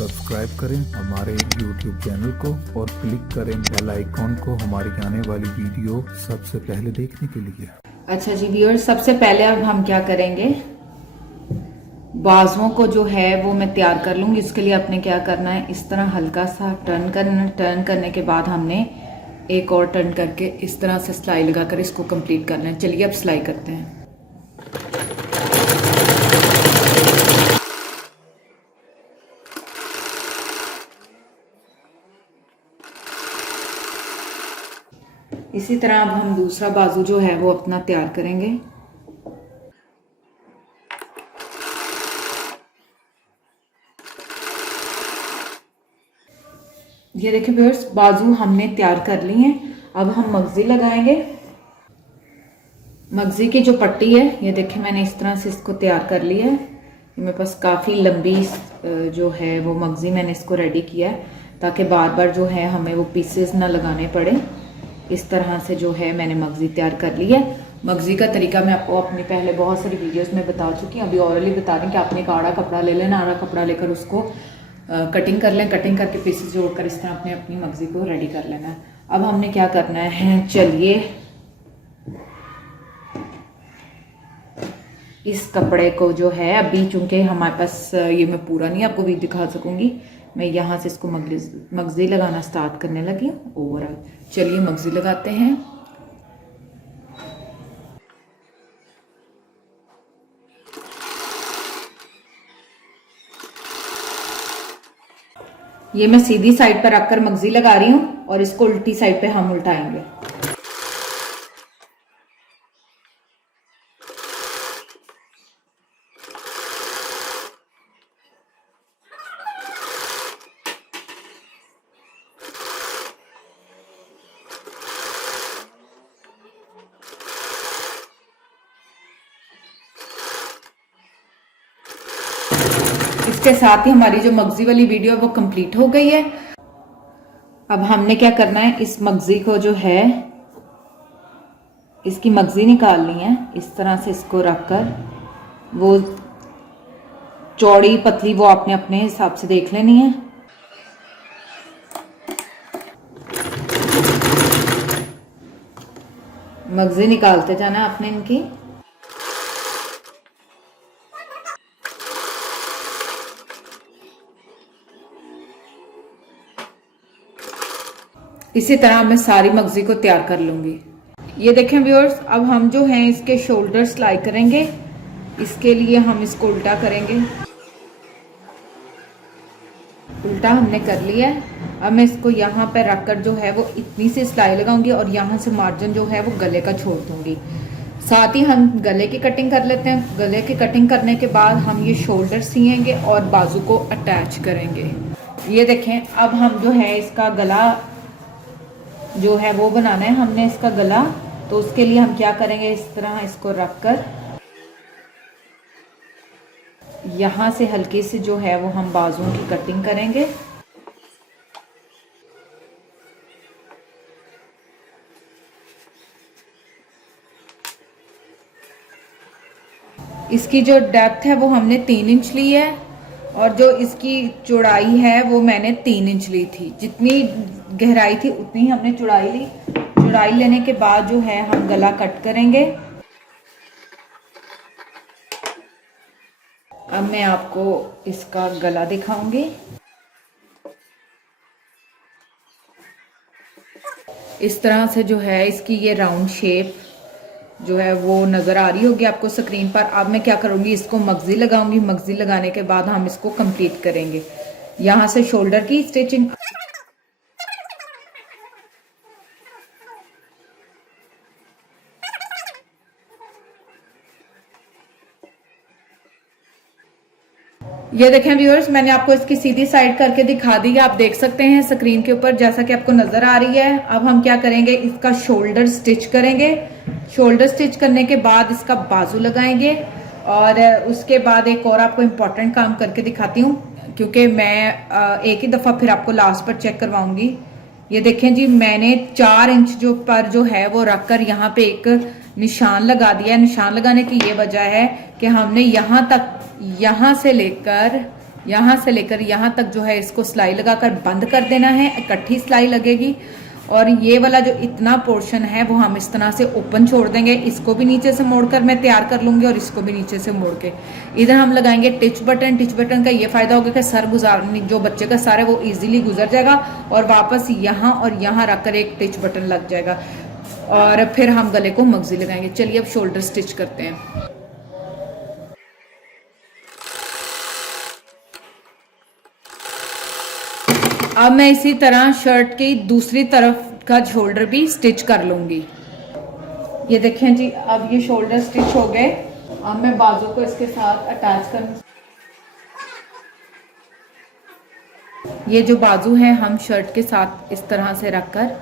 Subscribe करें हमारे YouTube channel को और क्लिक करें बेल आइकॉन को हमारी आने वाली वीडियो सबसे पहले देखने के लिए। अच्छा जी व्यूअर्स, सबसे पहले अब हम क्या करेंगे, बाजुओं को जो है वो मैं तैयार कर लूंगी। इसके लिए आपने क्या करना है, इस तरह हल्का सा टर्न करना। टर्न करने के बाद हमने एक और टर्न करके इस तरह से सिलाई लगाकर इसको कंप्लीट करना है। चलिए अब सिलाई करते हैं। इसी तरह अब हम दूसरा बाजू जो है वो अपना तैयार करेंगे। ये देखिए व्यूअर्स, बाजू हमने तैयार कर ली हैं। अब हम मगजी लगाएंगे। मगजी की जो पट्टी है, ये देखिए मैंने इस तरह से इसको तैयार कर लिया है। मेरे पास काफ़ी लंबी जो है वो मगजी मैंने इसको रेडी किया है, ताकि बार बार जो है हमें वो पीसेस ना लगाने पड़े। इस तरह से जो है मैंने मगजी तैयार कर ली है। मगजी का तरीका मैं आपको अपनी पहले बहुत सारी वीडियोस में बता चुकी हूँ। अभी ऑरली बता दें कि आपने एक आड़ा कपड़ा ले लेना, आड़ा कपड़ा लेकर उसको कटिंग कर लें। कटिंग करके पीसेस जोड़कर इस तरह आपने अपनी मगजी को रेडी कर लेना है। अब हमने क्या करना है, चलिए इस कपड़े को जो है, अभी चूंकि हमारे पास ये मैं पूरा नहीं आपको भी दिखा सकूंगी, मैं यहाँ से इसको मगजी लगाना स्टार्ट करने लगी हूँ ओवरऑल। चलिए मगजी लगाते हैं। ये मैं सीधी साइड पर रखकर मगजी लगा रही हूँ और इसको उल्टी साइड पे हम उल्टाएंगे। इसके साथ ही हमारी जो मगजी वाली वीडियो है वो कंप्लीट हो गई है। अब हमने क्या करना है, इस मगजी को जो है, इसकी मगजी निकालनी है। इस तरह से इसको रखकर वो चौड़ी पतली वो आपने अपने हिसाब से देख लेनी है। मगजी निकालते जाना है आपने इनकी। इसी तरह मैं सारी मगजी को तैयार कर लूंगी। ये देखें व्यूअर्स, अब हम जो हैं इसके शोल्डर सिलाई करेंगे। इसके लिए हम इसको उल्टा करेंगे। उल्टा हमने कर लिया है। अब मैं इसको यहाँ पे रखकर जो है वो इतनी सी सिलाई लगाऊंगी और यहाँ से मार्जिन जो है वो गले का छोड़ दूंगी। साथ ही हम गले की कटिंग कर लेते हैं। गले की कटिंग करने के बाद हम ये शोल्डर सिएंगे और बाजू को अटैच करेंगे। ये देखें, अब हम जो है इसका गला जो है वो बनाना है हमने इसका गला। तो उसके लिए हम क्या करेंगे, इस तरह इसको रखकर यहाँ से हल्की से जो है वो हम बाजुओं की कटिंग करेंगे। इसकी जो डेप्थ है वो हमने 3 इंच ली है और जो इसकी चौड़ाई है वो मैंने 3 इंच ली थी। जितनी गहराई थी उतनी ही हमने चौड़ाई ली। चौड़ाई लेने के बाद जो है हम गला कट करेंगे। अब मैं आपको इसका गला दिखाऊंगी। इस तरह से जो है इसकी ये राउंड शेप जो है वो नजर आ रही होगी आपको स्क्रीन पर। अब मैं क्या करूंगी, इसको मगजी लगाऊंगी। मगजी लगाने के बाद हम इसको कंप्लीट करेंगे। यहाँ से शोल्डर की स्टिचिंग। ये देखें व्यूअर्स, मैंने आपको इसकी सीधी साइड करके दिखा दी है। आप देख सकते हैं स्क्रीन के ऊपर जैसा कि आपको नजर आ रही है। अब हम क्या करेंगे, इसका शोल्डर स्टिच करेंगे। शोल्डर स्टिच करने के बाद इसका बाजू लगाएंगे और उसके बाद एक और आपको इम्पोर्टेंट काम करके दिखाती हूँ, क्योंकि मैं एक ही दफा फिर आपको लास्ट पर चेक करवाऊंगी। ये देखें जी, मैंने 4 इंच जो है वो रखकर यहाँ पे एक निशान लगा दिया है। निशान लगाने की ये वजह है कि हमने यहाँ तक, यहाँ से लेकर यहाँ से लेकर यहाँ तक जो है इसको सिलाई लगाकर बंद कर देना है, इकट्ठी सिलाई लगेगी। और ये वाला जो इतना पोर्शन है वो हम इस तरह से ओपन छोड़ देंगे। इसको भी नीचे से मोड़कर मैं तैयार कर लूंगी और इसको भी नीचे से मोड़ के इधर हम लगाएंगे टिच बटन। टिच बटन का ये फायदा होगा कि सर गुजारने, जो बच्चे का सर है वो इजीली गुजर जाएगा और वापस यहाँ और यहाँ रखकर एक टिच बटन लग जाएगा। और फिर हम गले को मगजी लगाएंगे। चलिए अब शोल्डर स्टिच करते हैं। अब मैं इसी तरह शर्ट की दूसरी तरफ का शोल्डर भी स्टिच कर लूंगी। ये देखें जी, अब ये शोल्डर स्टिच हो गए। अब मैं बाजू को इसके साथ अटैच कर, ये जो बाजू है हम शर्ट के साथ इस तरह से रखकर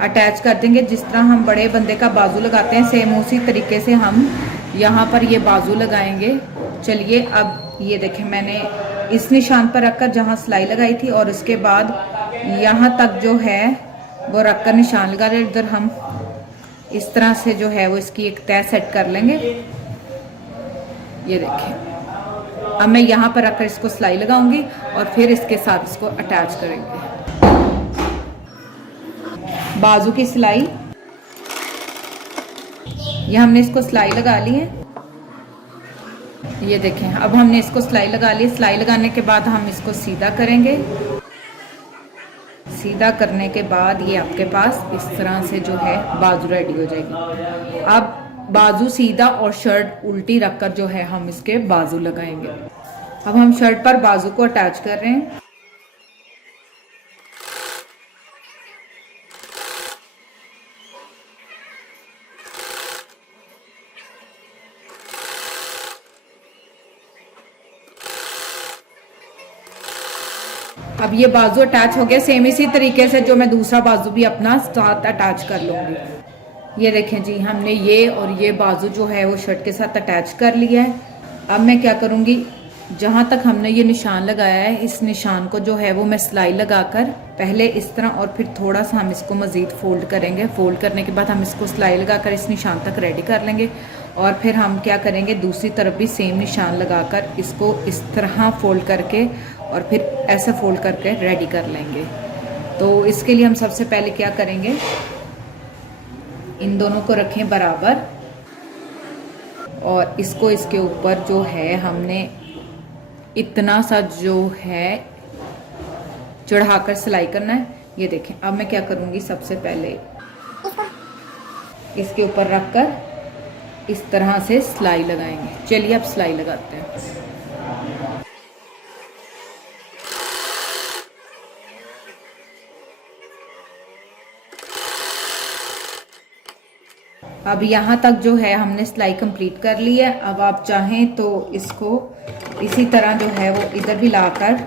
अटैच कर देंगे। जिस तरह हम बड़े बंदे का बाजू लगाते हैं सेम उसी तरीके से हम यहाँ पर ये बाजू लगाएंगे। चलिए अब ये देखें, मैंने इस निशान पर रखकर जहाँ सिलाई लगाई थी और उसके बाद यहाँ तक जो है वो रखकर निशान लगा रहे। इधर हम इस तरह से जो है वो इसकी एक तय सेट कर लेंगे। ये देखें, अब मैं यहाँ पर रखकर इसको सिलाई लगाऊंगी और फिर इसके साथ इसको अटैच करेंगे। बाजू की सिलाई, ये हमने इसको सिलाई लगा ली है। ये देखें, अब हमने इसको सिलाई लगा ली। सिलाई लगाने के बाद हम इसको सीधा करेंगे। सीधा करने के बाद ये आपके पास इस तरह से जो है बाजू रेडी हो जाएगी। अब बाजू सीधा और शर्ट उल्टी रखकर जो है हम इसके बाजू लगाएंगे। अब हम शर्ट पर बाजू को अटैच कर रहे हैं। अब ये बाजू अटैच हो गया। सेम इसी तरीके से जो मैं दूसरा बाजू भी अपना साथ अटैच कर लूँगी। ये देखें जी, हमने ये और ये बाजू जो है वो शर्ट के साथ अटैच कर लिया है। अब मैं क्या करूँगी, जहाँ तक हमने ये निशान लगाया है इस निशान को जो है वो मैं सिलाई लगाकर पहले इस तरह और फिर थोड़ा सा हम इसको मज़ीद फोल्ड करेंगे। फोल्ड करने के बाद हम इसको सिलाई लगाकर इस निशान तक रेडी कर लेंगे। और फिर हम क्या करेंगे, दूसरी तरफ भी सेम निशान लगाकर इसको इस तरह फोल्ड करके और फिर ऐसे फोल्ड करके रेडी कर लेंगे। तो इसके लिए हम सबसे पहले क्या करेंगे, इन दोनों को रखें बराबर और इसको इसके ऊपर जो है हमने इतना सा जो है चढ़ाकर सिलाई करना है। ये देखें, अब मैं क्या करूँगी, सबसे पहले इसके ऊपर रखकर इस तरह से सिलाई लगाएंगे। चलिए अब सिलाई लगाते हैं। अब यहाँ तक जो है हमने सिलाई कंप्लीट कर ली है। अब आप चाहें तो इसको इसी तरह जो है वो इधर भी लाकर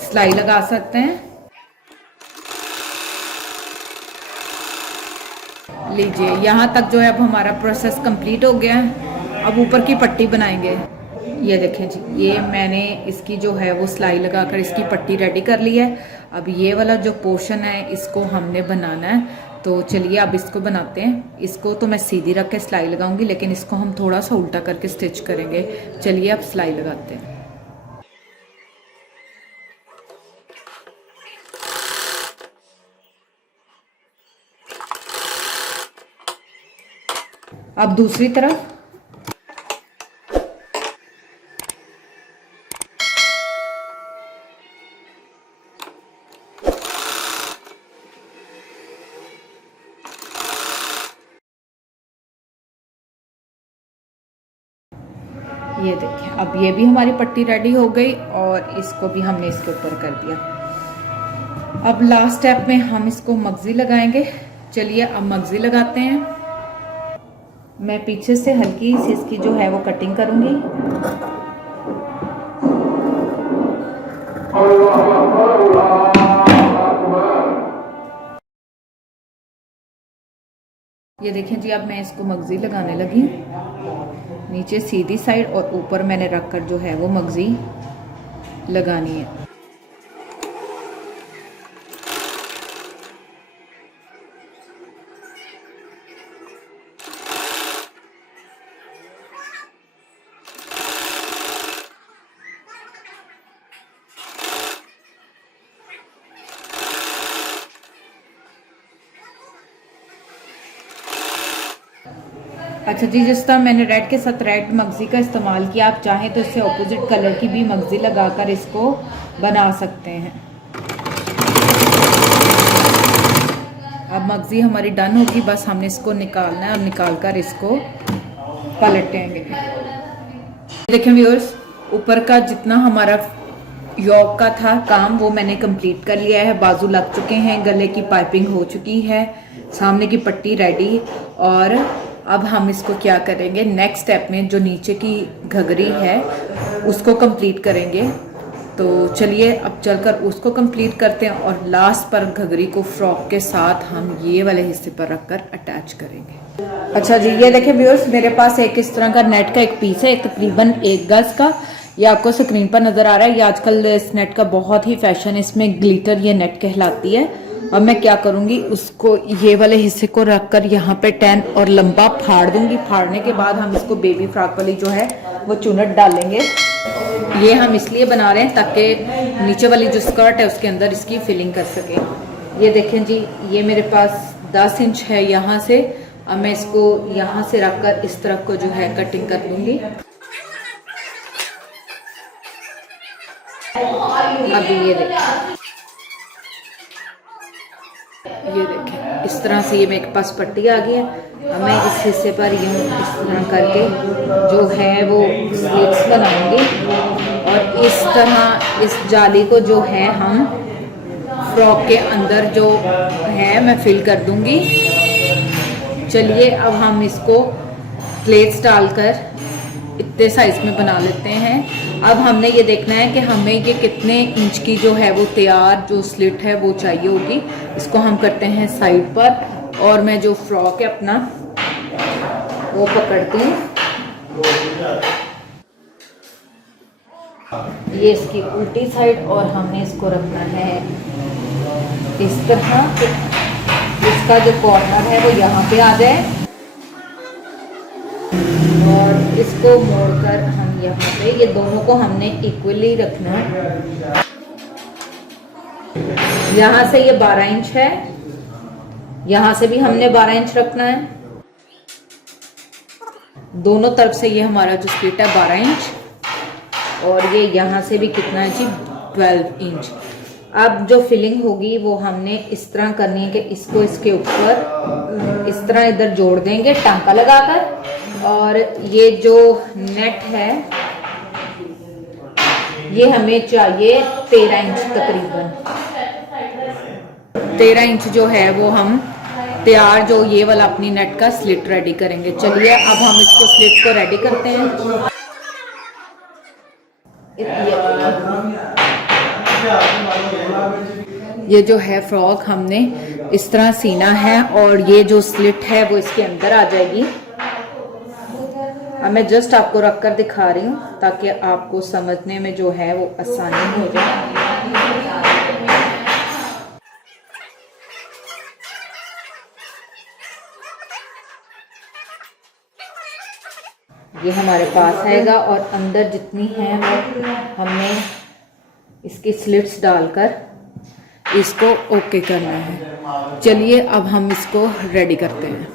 सिलाई लगा सकते हैं। लीजिए, यहाँ तक जो है अब हमारा प्रोसेस कंप्लीट हो गया है। अब ऊपर की पट्टी बनाएंगे। ये देखें जी, ये मैंने इसकी जो है वो सिलाई लगाकर इसकी पट्टी रेडी कर ली है। अब ये वाला जो पोर्शन है इसको हमने बनाना है। तो चलिए अब इसको बनाते हैं। इसको तो मैं सीधी रख के सिलाई लगाऊंगी, लेकिन इसको हम थोड़ा सा उल्टा करके स्टिच करेंगे। चलिए अब सिलाई लगाते हैं। अब दूसरी तरफ ये देखें, अब ये भी हमारी पट्टी रेडी हो गई और इसको भी हमने इसके ऊपर कर दिया। अब लास्ट स्टेप में हम इसको मगजी लगाएंगे। चलिए अब मगजी लगाते हैं। मैं पीछे से हल्की सी इसकी जो है वो कटिंग करूंगी। ये देखें जी, अब मैं इसको मगजी लगाने लगी। नीचे सीधी साइड और ऊपर मैंने रखकर जो है वो मगजी लगानी है। अच्छा जी, जिस तरह मैंने रेड के साथ रेड मगजी का इस्तेमाल किया, आप चाहें तो इससे ऑपोजिट कलर की भी मगजी लगाकर इसको बना सकते हैं। अब मगजी हमारी डन होगी, बस हमने इसको निकालना है। अब निकाल कर इसको पलटेंगे। देखें व्यूअर्स, ऊपर का जितना हमारा योक का था काम वो मैंने कंप्लीट कर लिया है। बाजू लग चुके हैं, गले की पाइपिंग हो चुकी है, सामने की पट्टी रेडी। और अब हम इसको क्या करेंगे, नेक्स्ट स्टेप में जो नीचे की घघरी है उसको कंप्लीट करेंगे। तो चलिए अब चलकर उसको कंप्लीट करते हैं और लास्ट पर घघरी को फ्रॉक के साथ हम ये वाले हिस्से पर रखकर अटैच करेंगे। अच्छा जी, ये देखिए व्यूअर्स, मेरे पास एक इस तरह का नेट का एक पीस है, तकरीबन 1 गज का। ये आपको स्क्रीन पर नजर आ रहा है। ये आजकल इस नेट का बहुत ही फैशन है, इसमें ग्लिटर ये नेट कहलाती है। अब मैं क्या करूंगी, उसको ये वाले हिस्से को रखकर यहाँ पे 10 और लंबा फाड़ दूंगी। फाड़ने के बाद हम इसको बेबी फ्रॉक वाली जो है वो चुनट डालेंगे। ये हम इसलिए बना रहे हैं ताकि नीचे वाली जो स्कर्ट है उसके अंदर इसकी फिलिंग कर सके। ये देखें जी, ये मेरे पास 10 इंच है यहाँ से। अब मैं इसको यहाँ से रखकर इस तरफ को जो है कटिंग कर दूंगी। अब ये देखें इस तरह से ये मेरे पास पट्टी आ गई है। अब मैं इस हिस्से पर यूँ इस तरह करके जो है वो स्लिट्स बनाऊंगी और इस तरह इस जाली को जो है हम फ्रॉक के अंदर जो है मैं फिल कर दूंगी। चलिए अब हम इसको प्लेट्स डालकर इतने साइज में बना लेते हैं। अब हमने ये देखना है कि हमें ये कितने इंच की जो है वो तैयार जो स्लिट है वो चाहिए होगी। इसको हम करते हैं साइड पर और मैं जो फ्रॉक है अपना वो पकड़ती हूँ। ये इसकी उल्टी साइड और हमने इसको रखना है इस तरह कि इसका जो कॉर्नर है वो यहाँ पे आ जाए और इसको मोड़कर हम यहाँ पे ये दोनों को हमने इक्वली रखना है। यहाँ से ये 12 इंच है, यहाँ से भी हमने 12 इंच रखना है। दोनों तरफ से ये हमारा जो स्लिट है 12 इंच और ये यहाँ से भी कितना है जी 12 इंच। अब जो फिलिंग होगी वो हमने इस तरह करनी है कि इसको इसके ऊपर इस तरह इधर जोड़ देंगे टांका लगाकर। और ये जो नेट है ये हमें चाहिए 13 इंच, तकरीबन 13 इंच जो है वो हम तैयार जो ये वाला अपनी नेट का स्लिट रेडी करेंगे। चलिए अब हम इसको स्लिट को रेडी करते हैं। ये जो है फ्रॉक हमने इस तरह सीना है और ये जो स्लिट है वो इसके अंदर आ जाएगी। अब मैं जस्ट आपको रखकर दिखा रही हूँ ताकि आपको समझने में जो है वो आसानी हो जाए। ये हमारे पास आएगा और अंदर जितनी है वो हमने इसकी स्लिट्स डालकर इसको ओके करना है। चलिए अब हम इसको रेडी करते हैं।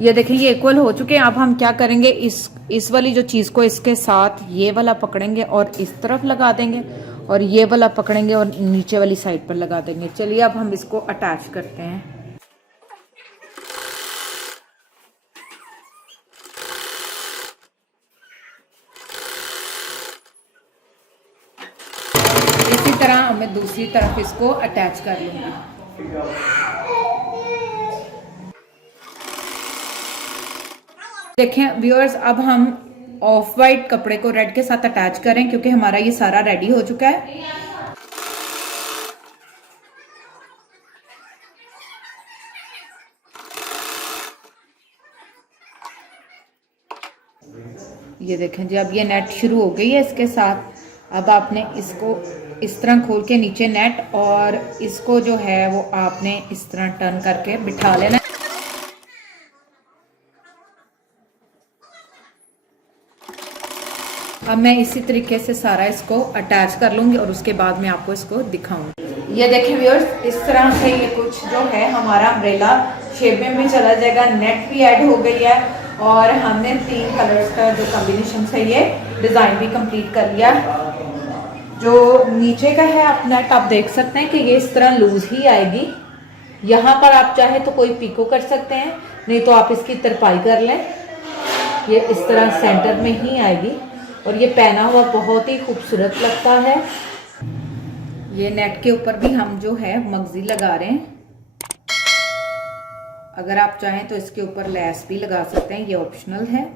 ये देखिए ये इक्वल हो चुके हैं। अब हम क्या करेंगे, इस वाली जो चीज़ को इसके साथ ये वाला पकड़ेंगे और इस तरफ लगा देंगे और ये वाला पकड़ेंगे और नीचे वाली साइड पर लगा देंगे। चलिए अब हम इसको अटैच करते हैं। इसी तरह मैं दूसरी तरफ इसको अटैच कर लूंगी। देखें व्यूअर्स, अब हम ऑफ वाइट कपड़े को रेड के साथ अटैच करें क्योंकि हमारा ये सारा रेडी हो चुका है। ये देखें जी, अब ये नेट शुरू हो गई है इसके साथ। अब आपने इसको इस तरह खोल के नीचे नेट, और इसको जो है वो आपने इस तरह टर्न करके बिठा लेना। अब मैं इसी तरीके से सारा इसको अटैच कर लूँगी और उसके बाद मैं आपको इसको दिखाऊंगी। ये देखें व्यूअर्स, इस तरह से ये कुछ जो है हमारा अम्ब्रेला शेप में भी चला जाएगा। नेट भी ऐड हो गई है और हमने 3 कलर्स का जो कॉम्बिनेशन से ये डिज़ाइन भी कंप्लीट कर लिया। जो नीचे का है आप नेट आप देख सकते हैं कि ये इस तरह लूज ही आएगी। यहाँ पर आप चाहे तो कोई पीको कर सकते हैं, नहीं तो आप इसकी तरपाई कर लें। ये इस तरह सेंटर में ही आएगी और ये पहना हुआ बहुत ही खूबसूरत लगता है। ये नेट के ऊपर भी हम जो है मगजी लगा रहे हैं। अगर आप चाहें तो इसके ऊपर लेस भी लगा सकते हैं, ये ऑप्शनल है।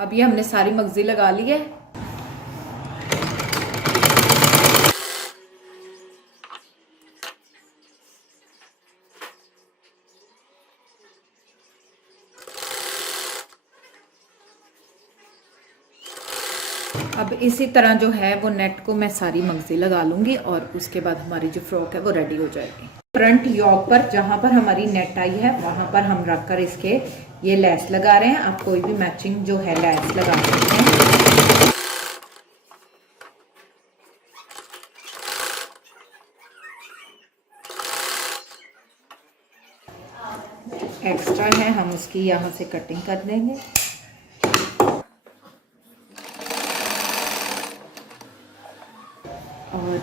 अब ये हमने सारी मगजी लगा ली है। अब इसी तरह जो है वो नेट को मैं सारी मगजी लगा लूंगी और उसके बाद हमारी जो फ्रॉक है वो रेडी हो जाएगी। फ्रंट योक पर जहां पर हमारी नेट आई है वहां पर हम रखकर इसके ये लेस लगा रहे हैं। आप कोई भी मैचिंग जो है लेस लगा सकते हैं। एक्स्ट्रा है हम उसकी यहाँ से कटिंग कर देंगे और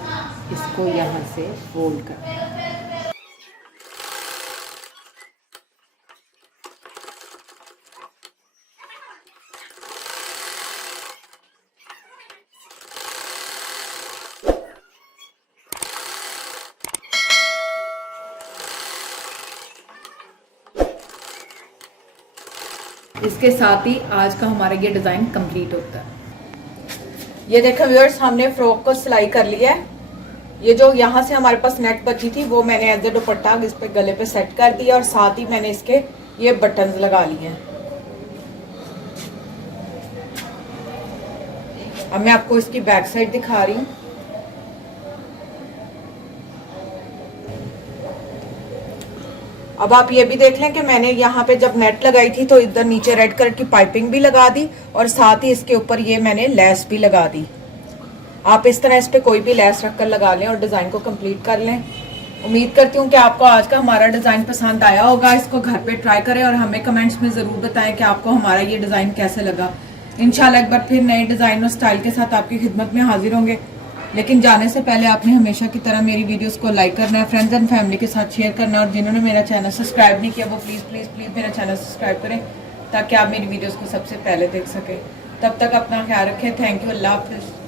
इसको यहाँ से फोल्ड कर देंगे। इसके साथ ही आज का हमारा ये डिज़ाइन कंप्लीट होता है। ये देखें व्यूअर्स, हमने फ्रॉक को सिलाई कर लिया है। ये जो यहाँ से हमारे पास नेट बची थी वो मैंने एज ए दुपट्टा इस पे गले पे सेट कर दिया और साथ ही मैंने इसके ये बटन्स लगा लिए हैं। अब मैं आपको इसकी बैक साइड दिखा रही हूँ। अब आप ये भी देख लें कि मैंने यहाँ पे जब नेट लगाई थी तो इधर नीचे रेड कलर की पाइपिंग भी लगा दी और साथ ही इसके ऊपर ये मैंने लेस भी लगा दी। आप इस तरह इस पे कोई भी लेस रखकर लगा लें और डिज़ाइन को कंप्लीट कर लें। उम्मीद करती हूँ कि आपको आज का हमारा डिज़ाइन पसंद आया होगा। इसको घर पे ट्राई करें और हमें कमेंट्स में ज़रूर बताएं कि आपको हमारा ये डिज़ाइन कैसे लगा। इंशाल्लाह एक बार फिर नए डिज़ाइन और स्टाइल के साथ आपकी खिदमत में हाजिर होंगे। लेकिन जाने से पहले आपने हमेशा की तरह मेरी वीडियोस को लाइक करना है, फ्रेंड्स एंड फैमिली के साथ शेयर करना है और जिन्होंने मेरा चैनल सब्सक्राइब नहीं किया वो प्लीज़ प्लीज़ प्लीज़ मेरा चैनल सब्सक्राइब करें ताकि आप मेरी वीडियोस को सबसे पहले देख सकें। तब तक अपना ख्याल रखें। Thank you. अल्लाह हाफिज़।